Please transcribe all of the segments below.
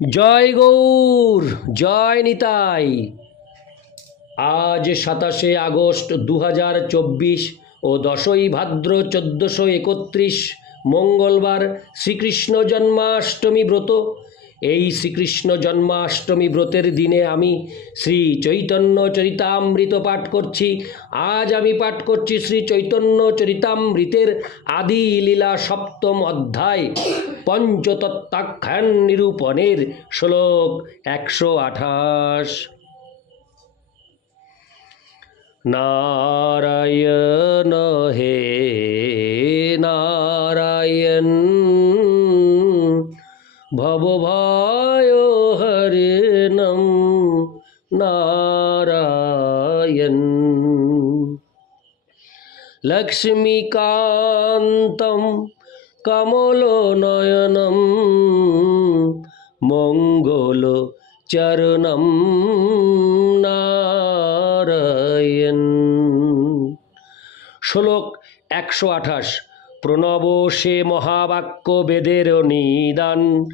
জয় গৌর, জয় নিতাই। আজ সাতাশে আগস্ট দু হাজার চব্বিশ ও দশই ভাদ্র চোদ্দোশো একত্রিশ, মঙ্গলবার শ্রীকৃষ্ণ জন্মাষ্টমী ব্রত। এই শ্রীকৃষ্ণ জন্মাষ্টমী ব্রতের দিনে আমি শ্রী চৈতন্য চরিতামৃত পাঠ করছি। আজ আমি পাঠ করছি শ্রী চৈতন্য চরিতামৃতের আদি লীলা সপ্তম অধ্যায়। পঞ্চতত্ত্বাখ্যান নিরূপণের শ্লোক একশো আঠাশ। নারায়ণ হে নারায়ণ ভবভয় হরিণম নারায়ণ। লক্ষ্মীকান্तं মঙ্গল চরণম নারায়ণ শ্লোক একশো আঠাশ। প্রণব সে মহাবাক্য বেদের নিদান।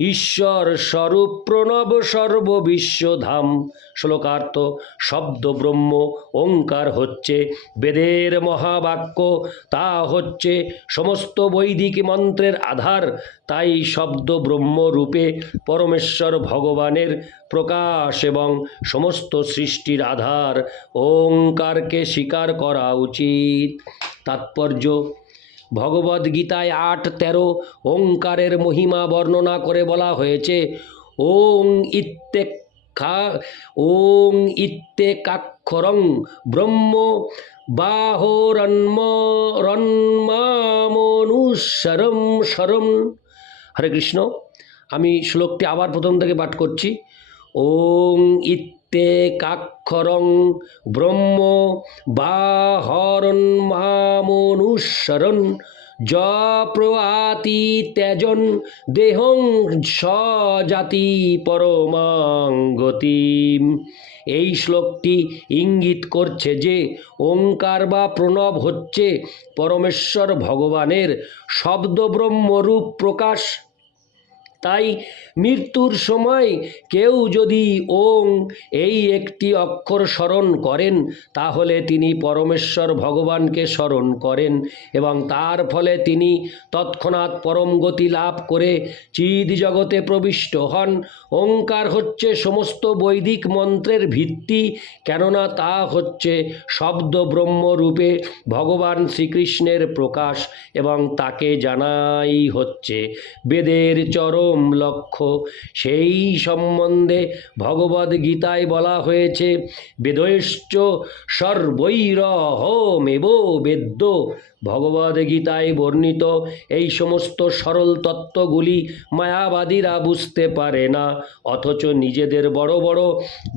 ঈশ্বর স্বরূপ প্রণব সর্ববিশ্বধাম। শ্লোকার্থ, শব্দ ব্রহ্ম, ওঙ্কার হচ্ছে বেদের মহাবাক্য, তা হচ্ছে সমস্ত বৈদিক মন্ত্রের আধার। তাই শব্দ ব্রহ্ম রূপে পরমেশ্বর ভগবানের প্রকাশ এবং সমস্ত সৃষ্টির আধার, ওঙ্কারকে স্বীকার করা উচিত। তাৎপর্য ভগবদ্গীতায় আট তেরো ওঙ্কারের মহিমা বর্ণনা করে বলা হয়েছে, ওং ইত্যে খা ওং ইত্যে কাক্ষরং ব্রহ্ম বাহরন্ম রন্মামনুস্বরম স্বরম হরে কৃষ্ণ, আমি শ্লোকটি আবার প্রথম থেকে পাঠ করছি। ওং ইত্যে কাক্ষরং ব্রহ্ম বাহরন্মামনুস্বরণ য প্রয়াতি ত্যাজন দেহং স্বজাতি পরমাঙ্গতিম এই শ্লোকটি ইঙ্গিত করছে যে ওঙ্কার বা প্রণব হচ্ছে পরমেশ্বর ভগবানের শব্দব্রহ্মরূপ প্রকাশ। তাই মৃত্যুর সময় কেউ যদি ওং এই একটি অক্ষর স্মরণ করেন, তাহলে তিনি পরমেশ্বর ভগবানকে স্মরণ করেন এবং তার ফলে তিনি তৎক্ষণাৎ পরম গতি লাভ করে চিদ জগতে প্রবিষ্ট হন। ওঙ্কার হচ্ছে সমস্ত বৈদিক মন্ত্রের ভিত্তি, কেননা তা হচ্ছে শব্দ ব্রহ্মরূপে ভগবান শ্রীকৃষ্ণের প্রকাশ এবং তাকে জানাই হচ্ছে। বেদের চরম লক্ষ্য। সেই সম্বন্ধে ভগবদ্গীতায় বলা হয়েছে, বেদৈশ্চ সর্বৈরহমেব বেদ্য। ভগবদ্গীতায় বর্ণিত এই সমস্ত সরল তত্ত্বগুলি মায়াবাদীরা বুঝতে পারে না। অথচ নিজেদের বড় বড়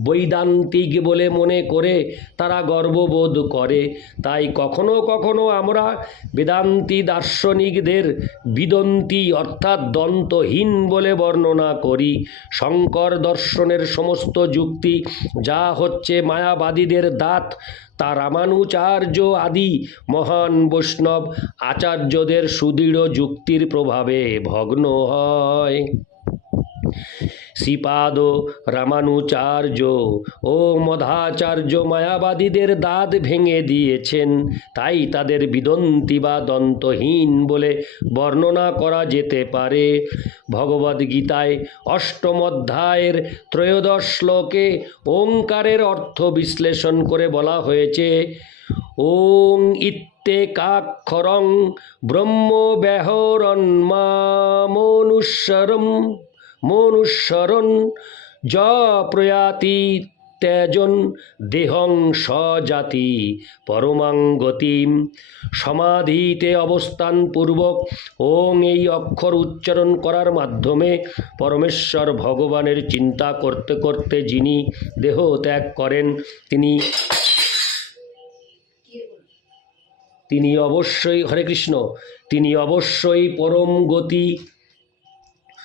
বৈদান্তিক বলে মনে করে তারা গর্ববোধ করে। তাই কখনো কখনো আমরা বেদান্তি দার্শনিকদের বিদন্তি অর্থাৎ দন্তহীন বলে বর্ণনা করি। শঙ্কর দর্শনের সমস্ত যুক্তি, যা হচ্ছে মায়াবাদীদের দাঁত, তা রামানুচার্য আদি মহান বৈষ্ণব আচার্যদের সুদৃঢ় যুক্তির প্রভাবে ভগ্ন হয়। শ্রীপাদ রামানুচার্য ও মধাচার্য মায়াবাদীদের দাঁত ভেঙে দিয়েছেন। তাই তাদের বিদন্তি বা দন্তহীন বলে বর্ণনা করা যেতে পারে। ভগবদ্গীতায় অষ্টম অধ্যায়ের ত্রয়োদশ শ্লোকে ওঙ্কারের অর্থ বিশ্লেষণ করে বলা হয়েছে, ওং ইত্যে কাক্ষরং ব্রহ্ম ব্যাহরন্মামনুস্বরম মনুস্মরণ য প্রয়াতি ত্যাজন, দেহং স্বজাতি পরমাঙ্গতিম সমাধিতে অবস্থানপূর্বক ওং এই অক্ষর উচ্চারণ করার মাধ্যমে পরমেশ্বর ভগবানের চিন্তা করতে করতে যিনি দেহ ত্যাগ করেন, তিনি তিনি অবশ্যই, হরে কৃষ্ণ, তিনি অবশ্যই পরম গতি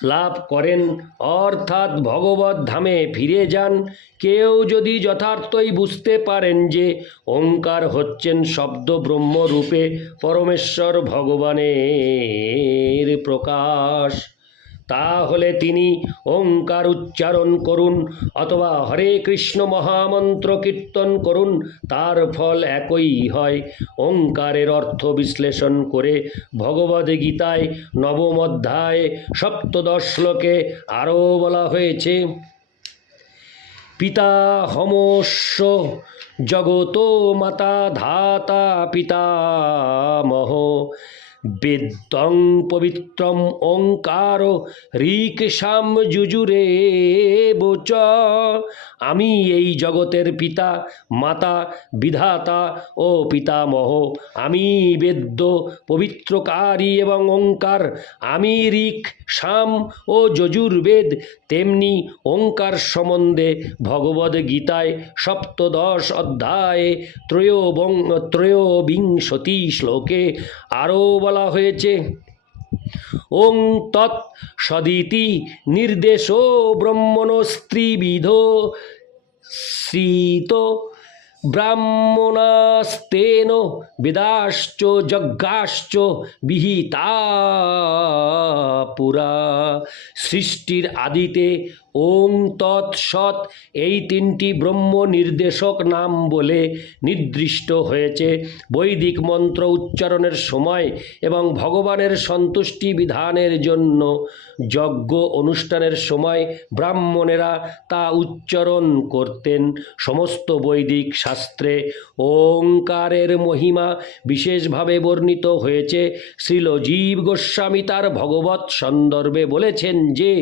লাভ করেন। অর্থাৎ ভগবত ধামে ফিরে যান। কেউ যদি যথার্থই বুঝতে পারেন যে ওঙ্কার হচ্ছেন শব্দ ব্রহ্মরূপে পরমেশ্বর ভগবানের প্রকাশ। তাহলে তিনি ওঙ্কার উচ্চারণ করুন অথবা হরে কৃষ্ণ মহামন্ত্র কীর্তন করুন, তার ফল একই হয়। ওঙ্কারের অর্থ বিশ্লেষণ করে ভগবদ্ গীতায় নবম অধ্যায় সপ্তদশ শ্লোকে আরও বলা হয়েছে, পিতা হমস্য জগত মাতা ধাতা পিতামহ। বেদং পবিত্রম ওঙ্কার ঋকসাম যুজুরে বোচ। আমি এই জগতের পিতা, মাতা, বিধাতা ও পিতামহ। আমি বেদ্য, পবিত্রকারী এবং ওঙ্কার। আমি ঋক, সাম ও যজুর্বেদ। তেমনি ওঙ্কার সম্বন্ধে ভগবদ গীতায় সপ্তদশ অধ্যায়ে ত্রয়োবং, ত্রয়োবিংশতি শ্লোকে আরও বলা হয়েছে ওং তৎ সদিতি নির্দেশো ব্রহ্মণ স্ত্রীবিধ শ্রীত ব্রাহ্মণাস্তেন বেদাশ্চ যজ্ঞাশ্চ বিহিতা পুরা সৃষ্টির আদিতে ওং তৎ সৎ, এই তিনটি ব্রহ্ম নির্দেশক নাম বলে নির্দিষ্ট হয়েছে। বৈদিক মন্ত্র উচ্চারণের সময় এবং ভগবানের সন্তুষ্টি বিধানের জন্য যজ্ঞ অনুষ্ঠানের সময় ব্রাহ্মণেরা তা উচ্চারণ করতেন। সমস্ত বৈদিক শাস্ত্রে ওঙ্কারের মহিমা বিশেষভাবে বর্ণিত হয়েছে। শ্রীল জীব গোস্বামী তার ভগবত সন্দর্ভে বলেছেন যে,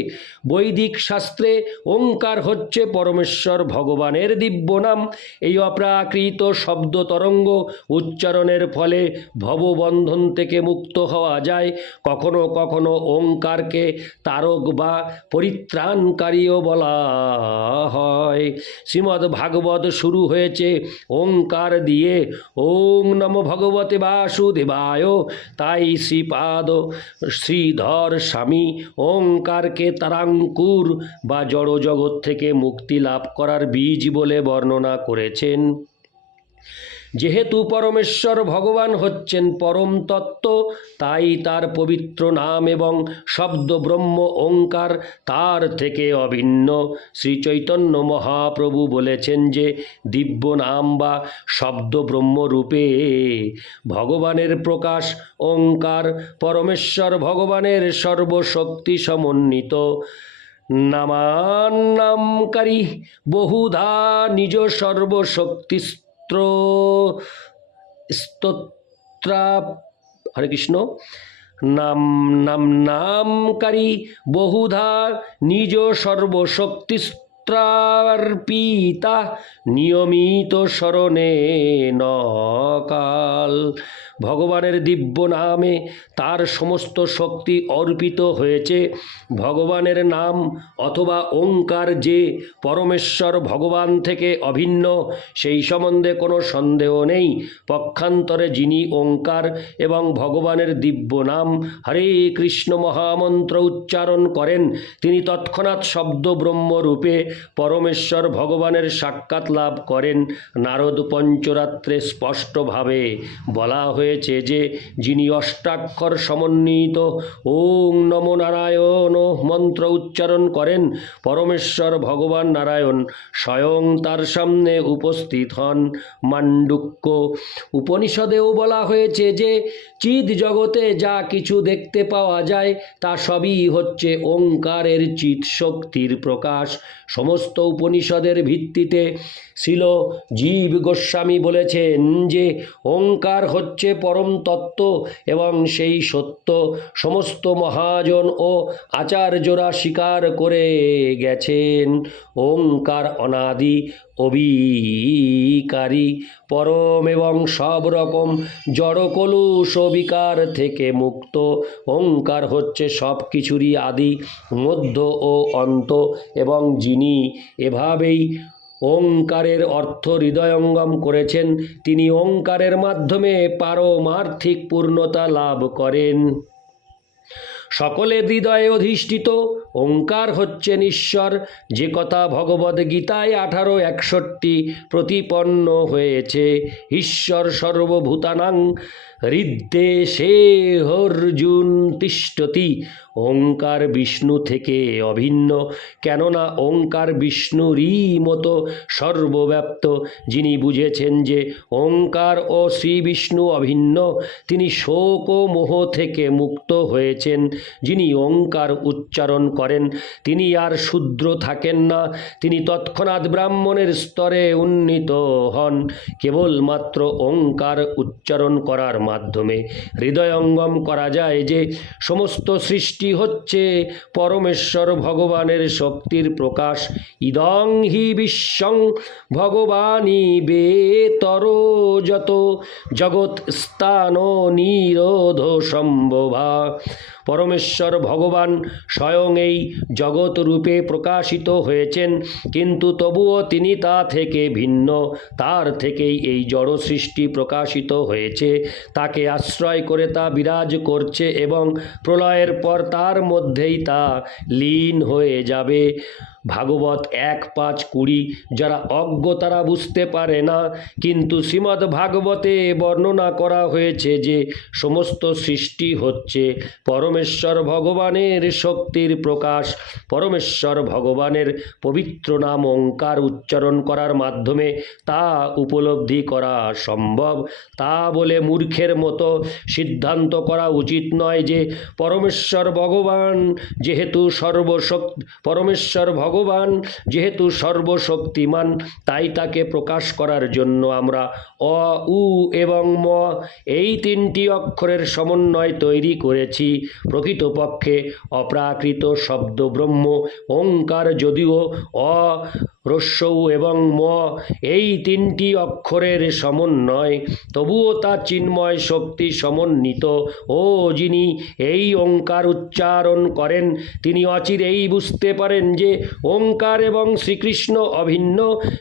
বৈদিক শাস্ত্রে ওঙ্কার হচ্ছে পরমেশ্বর ভগবানের দিব্য নাম এই অপ্রাকৃত শব্দ তরঙ্গ উচ্চারণের ফলে ভববন্ধন থেকে মুক্ত হওয়া যায়। কখনো কখনো ওঙ্কারকে তারক বা পরিত্রাণকারীও বলা হয়। শ্রীমদ্ ভাগবত শুরু হয়েছে ওঙ্কার দিয়ে, ওং নম ভগবতে বাসুদেবায়, তাই শ্রীপাদ, শ্রীধর স্বামী, ওঙ্কারকে তারাঙ্কুর বা জড় জগৎ থেকে মুক্তি লাভ করার বীজ বলে বর্ণনা করেছেন। যেহেতু পরমেশ্বর ভগবান হচ্ছেন পরম তত্ত্ব, তাই তার পবিত্র নাম এবং শব্দ ব্রহ্ম ওঙ্কার তার থেকে অভিন্ন। শ্রী চৈতন্য মহাপ্রভু বলেছেন যে, দিব্য নাম বা শব্দ ব্রহ্ম রূপে ভগবানের প্রকাশ, ওঙ্কার পরমেশ্বর ভগবানের সর্বশক্তি সমন্বিত। নামান্নামকারী বহুধা নিজ সর্বশক্তিস্ত্র। স্তোত্রা, হরে কৃষ্ণ। নাম নাম নামকারী বহুধা নিজ সর্বশক্তিস্ত্রার্পিতা। নিয়মিত স্মরণে নকাল। ভগবানের দিব্য নামে তার সমস্ত শক্তি অর্পিত হয়েছে। ভগবানের নাম অথবা ওঙ্কার যে পরমেশ্বর ভগবান থেকে অভিন্ন, সেই সম্বন্ধে কোনো সন্দেহ নেই। পক্ষান্তরে যিনি ওঙ্কার এবং ভগবানের দিব্য নাম হরে কৃষ্ণ মহামন্ত্র উচ্চারণ করেন, তিনি তৎক্ষণাৎ শব্দ ব্রহ্মরূপে পরমেশ্বর ভগবানের সাক্ষাৎ লাভ করেন। নারদ পঞ্চরাত্রে স্পষ্টভাবে বলা হয়েছে যে যিনি অষ্টাক্ষর সমন্বিত। ওং নম নারায়ণ, মন্ত্র উচ্চারণ করেন। পরমেশ্বর ভগবান নারায়ণ স্বয়ং তার সামনে উপস্থিত হন। মান্ডুক্য, উপনিষদেও বলা হয়েছে যে চিদ জগতে যা কিছু দেখতে পাওয়া যায়, তা সবই হচ্ছে ওঙ্কারের চিৎ শক্তির প্রকাশ। সমস্ত উপনিষদের ভিত্তিতে ছিল জীব গোস্বামী বলেছেন যে ওঙ্কার হচ্ছে পরম তত্ত্ব এবং সেই সত্য সমস্ত মহাজন ও আচার্যরা স্বীকার করে গেছেন। ওঙ্কার অনাদি অবিকারী পরম এবং সব রকম জড়কলুষ ও বিকার থেকে মুক্ত। ওঙ্কার হচ্ছে সব কিছুরই আদি, মধ্য ও অন্ত। এবং যিনি এভাবেই ওঙ্কারের অর্থ হৃদয়ঙ্গম করেছেন, তিনি ওঙ্কারের মাধ্যমে পারমার্থিক পূর্ণতা লাভ করেন। সকলের হৃদয়ে অধিষ্ঠিত ওঙ্কার হচ্ছেন ঈশ্বর। যে কথা ভগবদ্ গীতায় আঠারো একষট্টি প্রতিপন্ন হয়েছে, ঈশ্বর সর্বভূতানাং হৃদ্দেশে হর্জুন তিষ্ঠতি। ওঙ্কার বিষ্ণু থেকে অভিন্ন। কেননা ওঙ্কার বিষ্ণুরই মতো সর্বব্যাপ্ত। যিনি বুঝেছেন যে ওঙ্কার ও শ্রী বিষ্ণু অভিন্ন, তিনি শোক ও মোহ থেকে মুক্ত হয়েছেন। যিনি ওঙ্কার উচ্চারণ করেন, তিনি আর শূদ্র থাকেন না। তিনি তৎক্ষণাৎ ব্রাহ্মণের স্তরে উন্নীত হন। কেবলমাত্র ওঙ্কার উচ্চারণ করার মাধ্যমে। হৃদয়ঙ্গম করা যায় যে সমস্ত সৃষ্টি হচ্ছে পরমেশ্বর ভগবানের শক্তির প্রকাশ। ইদং হি বিশ্বং ভগবানী বেতর যত। জগৎ স্থান নিরোধ সম্ভবা। পরমেশ্বর ভগবান স্বয়ং এই জগৎ রূপে প্রকাশিত হয়েছেন, কিন্তু তবুও তিনি তা থেকে ভিন্ন, তার থেকেই এই জড় সৃষ্টি প্রকাশিত হয়েছে। তাকে আশ্রয় করে তা বিরাজ করছে এবং প্রলয়ের পর তার মধ্যেই তা লীন হয়ে যাবে। ভাগবত এক পাঁচ কুড়ি, যারা অজ্ঞ তারা বুঝতে পারে না। কিন্তু শ্রীমদ্ ভাগবতে বর্ণনা করা হয়েছে যে সমস্ত সৃষ্টি হচ্ছে পরমেশ্বর ভগবানের শক্তির প্রকাশ। পরমেশ্বর ভগবানের পবিত্র নাম ওঙ্কার উচ্চারণ করার মাধ্যমে তা উপলব্ধি করা সম্ভব। তা বলে মূর্খের মতো সিদ্ধান্ত করা উচিত নয় যে পরমেশ্বর ভগবান যেহেতু সর্বশক্তি, পরমেশ্বর ভগবান যেহেতু সর্বশক্তিমান, তাই তাকে প্রকাশ করার জন্য আমরা অ, উ এবং ম এই তিনটি অক্ষরের সমন্বয় তৈরি করেছি। প্রকৃতপক্ষে অপ্রাকৃত শব্দ ব্রহ্ম ওঙ্কার যদিও অ রস্যৌ এবং ম, এই তিনটি অক্ষরের সমন্বয়। তবুও তা চিন্ময় শক্তি সমন্বিত। ও যিনি এই ওঙ্কার উচ্চারণ করেন, তিনি অচিরেই বুঝতে পারেন যে ওঙ্কার এবং শ্রীকৃষ্ণ অভিন্ন।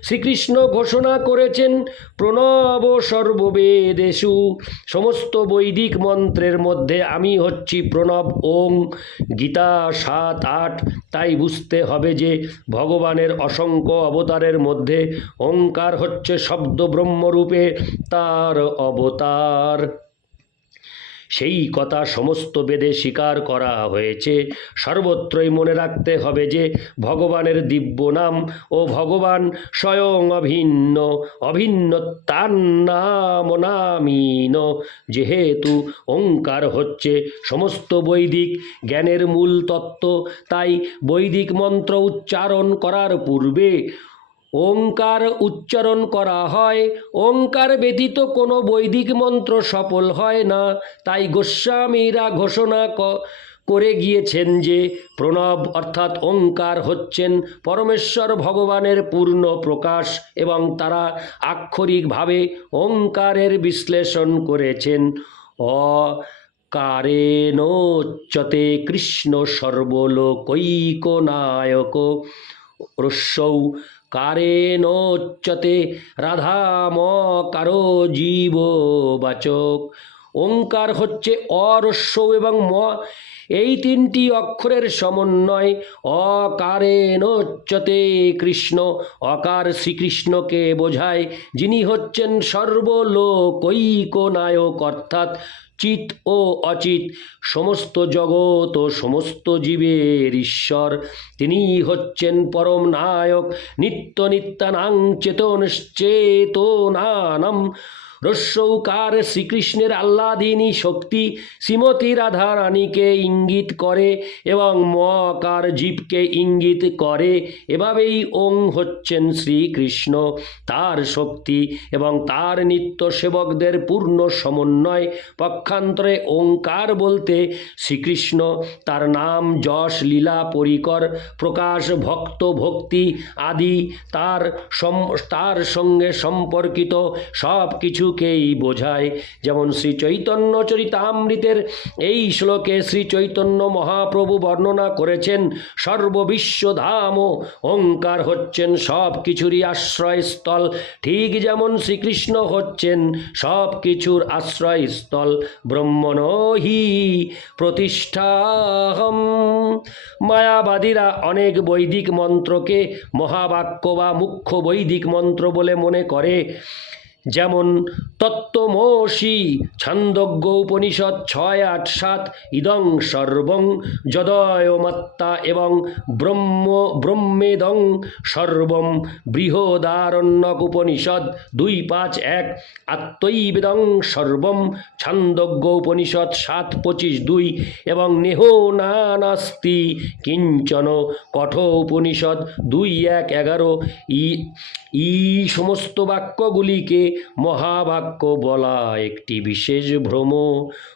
শ্রীকৃষ্ণ ঘোষণা করেছেন, প্রণব সর্ববেদেশু। সমস্ত বৈদিক মন্ত্রের মধ্যে আমি হচ্ছি প্রণব ওং। গীতা সাত আট, তাই বুঝতে হবে যে ভগবানের অসংখ্য অবতারের মধ্যে ওঙ্কার হচ্ছে শব্দ ব্রহ্মরূপে তার অবতার। সেই কথা সমস্ত বেদে স্বীকার করা হয়েছে। সর্বত্রই মনে রাখতে হবে যে, ভগবানের দিব্য নাম ও ভগবান স্বয়ং অভিন্ন অভিন্ন তার নাম নামীন। যেহেতু ওঙ্কার হচ্ছে সমস্ত বৈদিক জ্ঞানের মূল তত্ত্ব, তাই বৈদিক মন্ত্র উচ্চারণ করার পূর্বে ওঙ্কার উচ্চারণ করা হয়। ওঙ্কার ব্যতীত কোনো বৈদিক মন্ত্র সফল হয় না। তাই গোস্বামীরা ঘোষণা করে গিয়েছেন যে প্রণব অর্থাৎ ওঙ্কার হচ্ছেন পরমেশ্বর ভগবানের পূর্ণ প্রকাশ এবং তারা আক্ষরিকভাবে ওঙ্কারের বিশ্লেষণ করেছেন। অ কারেণোচ্যতে কৃষ্ণ সর্বলোকৈকনায়ক। রস্যৌ কারেণোচ্যতে রাধাম কারও জীব বাচক। ওঙ্কার হচ্ছে অরস্য এবং ম, এই তিনটি অক্ষরের সমন্বয়। অকারেণোচ্যতে কৃষ্ণ, অকার শ্রীকৃষ্ণকে বোঝায়। যিনি হচ্ছেন সর্বলোকৈক নায়ক অর্থাৎ চিত ও অচিত সমস্ত জগৎ ও সমস্ত জীবের ঈশ্বর। তিনি হচ্ছেন পরম নায়ক, নিত্য নিত্যানাং চেতনশ্চেতনানম। রস্যৌকার শ্রীকৃষ্ণের আহ্লাদিনী শক্তি শ্রীমতী রাধা রানীকে ইঙ্গিত করে এবং মকার জীবকে ইঙ্গিত করে। এভাবেই ওং হচ্ছেন শ্রীকৃষ্ণ। তার শক্তি এবং তার নিত্য সেবকদের পূর্ণ সমন্বয়। পক্ষান্তরে ওঙ্কার বলতে শ্রীকৃষ্ণ। তার নাম যশ, লীলা, পরিকর, প্রকাশ, ভক্ত, ভক্তি আদি। তার সম- তার সঙ্গে সম্পর্কিত সব কিছুকেই বোঝায়। যেমন শ্রী চৈতন্য চরিতামৃতের এই শ্লোকে শ্রী চৈতন্য মহাপ্রভু বর্ণনা করেছেন সর্ববিশ্বধাম ওঙ্কার হচ্ছেন সব কিছুরই আশ্রয়স্থল। ঠিক যেমন শ্রীকৃষ্ণ হচ্ছেন সব কিছুর আশ্রয়স্থল ব্রহ্মণহি প্রতিষ্ঠাহম। মায়াবাদীরা অনেক বৈদিক মন্ত্রকে মহাবাক্য বা মুখ্য বৈদিক মন্ত্র বলে মনে করে। যেমন তত্ত্বমসি ছান্দজ্ঞ উপনিষদ ছয় আট সাত ইদং সর্বং যদয়মাত্তা এবং ব্রহ্ম ব্রহ্মেদং সর্বম বৃহদারণ্যক উপনিষদ দুই পাঁচ এক আত্মৈবেদং সর্বম ছান্দজ্ঞ উপনিষদ সাত পঁচিশ দুই এবং নেহ নানাস্তি কিঞ্চন কঠ উপনিষদ দুই এক এগারো ই ই সমস্ত বাক্যগুলিকে মহাবাক্য বলা একটি বিশেষ ভ্রম।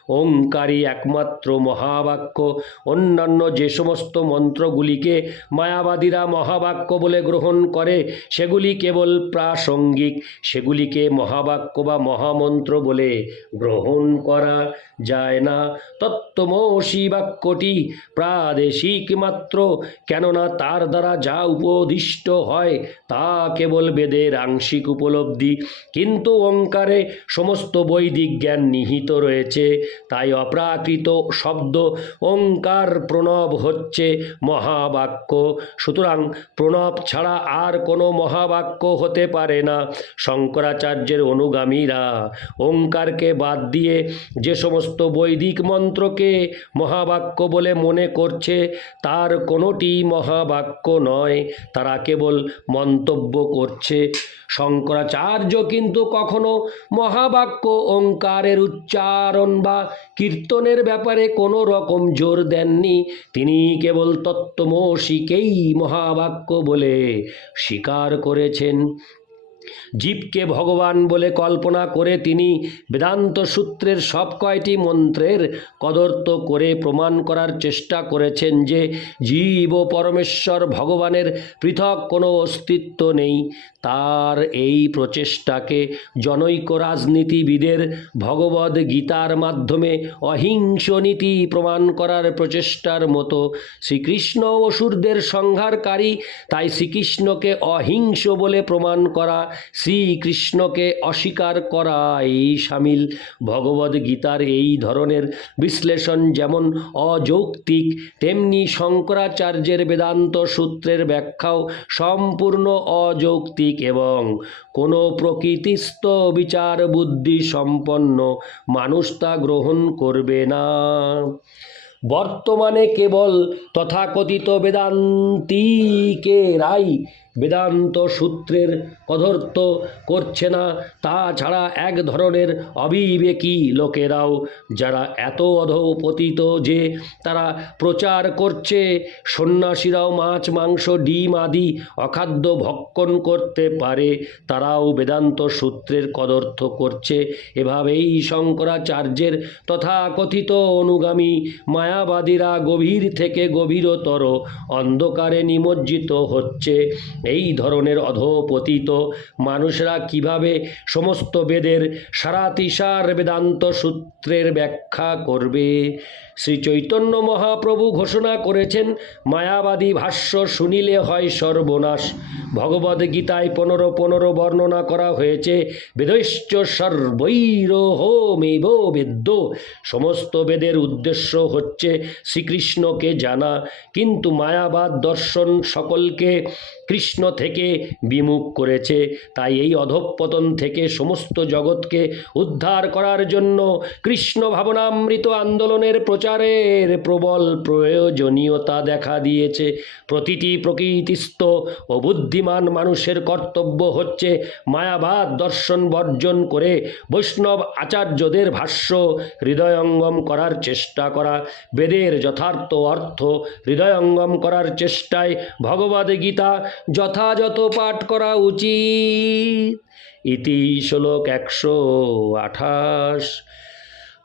ওঙ্কারই একমাত্র মহাবাক্য। অন্যান্য যে সমস্ত মন্ত্রগুলিকে মায়াবাদীরা মহাবাক্য বলে গ্রহণ করে, সেগুলি কেবল প্রাসঙ্গিক, সেগুলিকে মহাবাক্য বা মহামন্ত্র বলে গ্রহণ করা যায় না। তত্ত্বমসি বাক্যটি প্রাদেশিক মাত্র, কেননা তার দ্বারা যা উপদিষ্ট হয়, তা কেবল বেদের আংশিক উপলব্ধি। কিন্তু ওঙ্কারে সমস্ত বৈদিক জ্ঞান নিহিত রয়েছে। তাই অপ্রাকৃত শব্দ ওঙ্কার প্রণব হচ্ছে মহাবাক্য। সুতরাং প্রণব ছাড়া আর কোনো মহাবাক্য হতে পারে না। শঙ্করাচার্যের অনুগামীরা ওঙ্কারকে বাদ দিয়ে যে সমস্ত বৈদিক মন্ত্রকে মহাবাক্য বলে মনে করছে, তার কোনোটি মহাবাক্য নয়। তারা কেবল মন্তব্য করছে। শঙ্করাচার্য কিন্তু কখনো মহাবাক্য ওঙ্কারের উচ্চারণ বা কীর্তনের ব্যাপারে কোনো রকম জোর দেননি। তিনি কেবল তত্ত্বমসিকেই মহাবাক্য বলে স্বীকার করেছেন। জীবকে ভগবান বলে কল্পনা করে তিনি বেদান্ত সূত্রের সব কয়টি মন্ত্রের কদর্ত করে প্রমাণ করার চেষ্টা করেছেন যে জীব ও পরমেশ্বর ভগবানের পৃথক কোনো অস্তিত্ব নেই। তার এই প্রচেষ্টাকে জনৈক রাজনীতিবিদের ভগবদ গীতার মাধ্যমে অহিংস নীতি প্রমাণ করার প্রচেষ্টার মতো শ্রীকৃষ্ণ অসুরদের সংহারকারী তাই শ্রীকৃষ্ণকে অহিংস বলে প্রমাণ করা শ্রীকৃষ্ণকে অস্বীকার করা এই সামিল। ভগবদ গীতার এই ধরনের বিশ্লেষণ যেমন অযৌক্তিক, তেমনি শঙ্করাচার্যের বেদান্ত সূত্রের ব্যাখ্যাও সম্পূর্ণ অযৌক্তিক এবং কোনো প্রকৃতিস্থ বিচার বুদ্ধি সম্পন্ন মানুষ তা গ্রহণ করবে না। বর্তমানে কেবল তথাকথিত বেদান্তিকেরাই বেদান্ত সূত্রের কদর্থ করছে না তাছাড়া এক ধরনের অবিবেকী লোকেরাও, যারা এত অধপতিত যে তারা প্রচার করছে, সন্ন্যাসীরাও মাছ, মাংস, ডিম আদি অখাদ্য ভক্ষণ করতে পারে, তারাও বেদান্ত সূত্রের কদর্থ করছে। এভাবেই শঙ্করাচার্যের তথাকথিত অনুগামী মায়াবাদীরা গভীর থেকে গভীরতর অন্ধকারে নিমজ্জিত হচ্ছে। এই ধরনের অধপতিত মানুষরা কীভাবে সমস্ত বেদের সারাতিসার বেদান্ত সূত্রের ব্যাখ্যা করবে? শ্রী চৈতন্য মহাপ্রভু ঘোষণা করেছেন, মায়াবাদী ভাষ্য শুনিলে হয় সর্বনাশ। ভগবদ গীতায় পনেরো পনেরো বর্ণনা করা হয়েছে, বেদৈশ্চ সর্বৈরোহমেব বেদ্য। সমস্ত বেদের উদ্দেশ্য হচ্ছে শ্রীকৃষ্ণকে জানা। কিন্তু মায়াবাদ দর্শন সকলকে কৃষ্ণ থেকে বিমুখ করেছে। তাই এই অধঃপতন থেকে সমস্ত জগৎকে উদ্ধার করার জন্য কৃষ্ণ ভাবনামৃত আন্দোলনের প্রচারের প্রবল প্রয়োজনীয়তা দেখা দিয়েছে। প্রতিটি প্রকৃতিস্থ ও বুদ্ধিমান মানুষের কর্তব্য হচ্ছে মায়াবাদ দর্শন বর্জন করে বৈষ্ণব আচার্যদের ভাষ্য হৃদয়ঙ্গম করার চেষ্টা করা। বেদের যথার্থ অর্থ হৃদয়ঙ্গম করার চেষ্টায় ভগবদ গীতা যথাযথ পাঠ করা উচিত। ইতি শ্লোক একশো আঠাশ।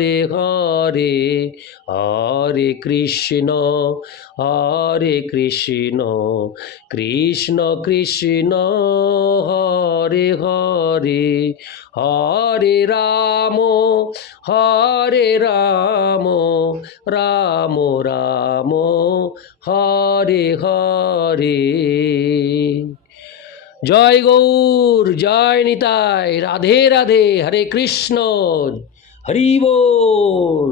হরে হরে হরে কৃষ্ণ হরে কৃষ্ণ কৃষ্ণ কৃষ্ণ, হরে হরে হরে রাম হরে রাম রাম রাম, হরে হরে। জয় গৌর, জয় নিতাই, রাধে রাধে, হরে কৃষ্ণ। হরি বল